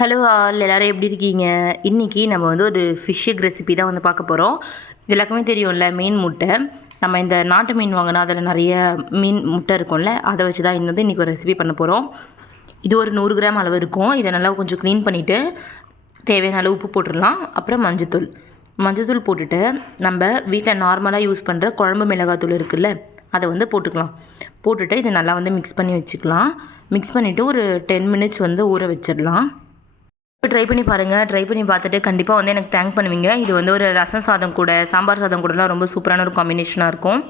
Hello all, எல்லோரும் எப்படி இருக்கீங்க? இன்றைக்கி நம்ம வந்து ஒரு ஃபிஷ் எக் ரெசிபி தான் வந்து பார்க்க போகிறோம். இது எல்லாருக்குமே தெரியும்ல, மீன் முட்டை. நம்ம இந்த நாட்டு மீன் வாங்கினா அதில் நிறைய மீன் முட்டை இருக்கும்ல, அதை வச்சு தான் இன்றைக்கி ஒரு ரெசிபி பண்ண போகிறோம். இது ஒரு 100 கிராம் அளவு இருக்கும். இதை நல்லா கொஞ்சம் க்ளீன் பண்ணிவிட்டு தேவையான அளவு உப்பு போட்டுடலாம். அப்புறம் மஞ்சத்தூள் போட்டுட்டு நம்ம வீட்டில் நார்மலாக யூஸ் பண்ணுற குழம்பு மிளகாத்தூள் இருக்குல்ல, அதை வந்து போட்டுட்டு இதை நல்லா வந்து மிக்ஸ் பண்ணி வச்சுக்கலாம். மிக்ஸ் பண்ணிவிட்டு ஒரு 10 மினிட்ஸ் வந்து ஊற வச்சிடலாம். இப்போ ட்ரை பண்ணி பாருங்கள். ட்ரை பண்ணி பார்த்துட்டு கண்டிப்பாக வந்து எனக்கு தேங்க் பண்ணுவீங்க. இது வந்து ஒரு ரசம் சாதம் கூட, சாம்பார் சாதம் கூடலாம் ரொம்ப சூப்பரான ஒரு காம்பினேஷனாக இருக்கும்.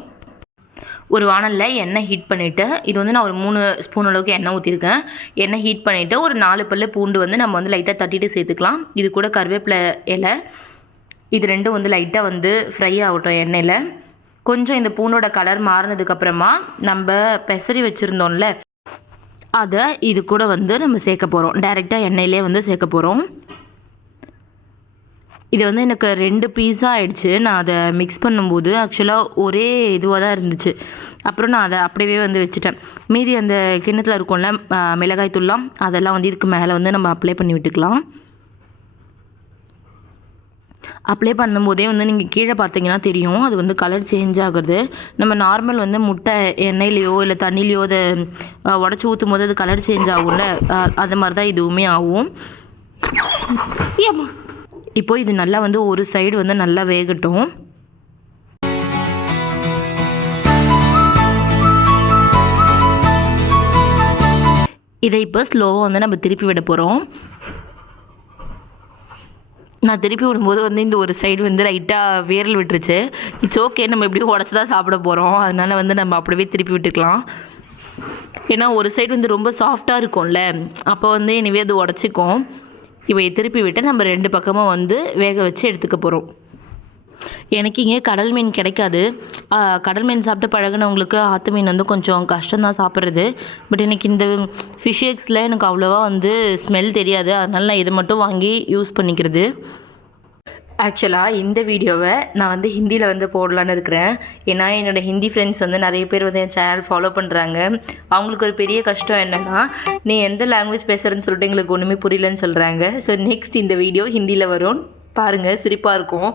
ஒரு வானலில் எண்ணெய் ஹீட் பண்ணிவிட்டு, இது வந்து நான் ஒரு 3 ஸ்பூன் அளவுக்கு எண்ணெய் ஊற்றிருக்கேன். எண்ணெய் ஹீட் பண்ணிவிட்டு ஒரு 4 பல்லு பூண்டு வந்து நம்ம வந்து லைட்டாக தட்டிட்டு சேர்த்துக்கலாம். இது கூட கருவேப்பிலை இலை, இது ரெண்டும் வந்து லைட்டாக வந்து ஃப்ரை ஆகட்டும் எண்ணெயில். கொஞ்சம் இந்த பூண்டோட கலர் மாறினதுக்கப்புறமா நம்ம பெசரி வச்சுருந்தோம்ல, அதை இது கூட வந்து நம்ம சேர்க்க போகிறோம். டைரெக்டாக எண்ணெயிலே வந்து சேர்க்க போகிறோம். இது வந்து எனக்கு 2 பீஸாக ஆகிடுச்சு. நான் அதை மிக்ஸ் பண்ணும்போது ஆக்சுவலாக ஒரே இதுவாக தான் இருந்துச்சு. அப்புறம் நான் அதை அப்படியே வந்து வச்சுட்டேன். மீதி அந்த கிண்ணத்தில் இருக்கும்ல மிளகாய் தூள்லாம், அதெல்லாம் வந்து இதுக்கு மேலே வந்து நம்ம அப்ளை பண்ணி விட்டுக்கலாம். அப்ளை பண்ணும்போதே வந்து நீங்கள் கீழே பார்த்தீங்கன்னா தெரியும், அது வந்து கலர் சேஞ்ச் ஆகுறது. நம்ம நார்மல் வந்து முட்டை எண்ணெயிலையோ இல்லை தண்ணிலையோ அதை உடச்சி ஊற்றும் போது அது கலர் சேஞ்ச் ஆகும்ல, அது மாதிரி தான் இதுவுமே ஆகும். இப்போது இது நல்லா வந்து ஒரு சைடு வந்து நல்லா வேகட்டும். இதை இப்போ ஸ்லோவாக வந்து நம்ம திருப்பி விட போகிறோம். நான் திருப்பி விடும்போது வந்து இந்த ஒரு சைடு வந்து லைட்டாக வேரல் விட்டுருச்சு. இட்ஸ் ஓகே, நம்ம எப்படியும் உடச்சி தான் சாப்பிட போகிறோம். அதனால் வந்து நம்ம அப்படியே திருப்பி விட்டுக்கலாம். ஏன்னா ஒரு சைடு வந்து ரொம்ப சாஃப்டாக இருக்கும்ல, அப்போ வந்து இனிவே அது உடச்சிக்கும். இவை திருப்பி விட்டு நம்ம 2 பக்கமும் வந்து வேக வச்சு எடுத்துக்க போகிறோம். எனக்கு இங்கே கடல் மீன் கிடைக்காது. கடல் மீன் சாப்பிட்டு பழகினவங்களுக்கு ஆற்று மீன் வந்து கொஞ்சம் கஷ்டம்தான் சாப்பிட்றது. பட் எனக்கு இந்த ஃபிஷ் எக்ஸில் எனக்கு அவ்வளோவா வந்து ஸ்மெல் தெரியாது. அதனால் நான் இதை மட்டும் வாங்கி யூஸ் பண்ணிக்கிறது. ஆக்சுவலாக இந்த வீடியோவை நான் வந்து ஹிந்தியில் வந்து போடலான்னு இருக்கிறேன். ஏன்னா என்னோடய ஹிந்தி ஃப்ரெண்ட்ஸ் வந்து நிறைய பேர் வந்து என் சேனல் ஃபாலோ பண்ணுறாங்க. அவங்களுக்கு ஒரு பெரிய கஷ்டம் என்னென்னா, நீ எந்த லாங்குவேஜ் பேசுகிறேன்னு சொல்லிட்டு எங்களுக்கு ஒன்றுமே புரியலன்னு சொல்கிறாங்க. ஸோ நெக்ஸ்ட் இந்த வீடியோ ஹிந்தியில் வரும், பாருங்கள், சிரிப்பாக இருக்கும்.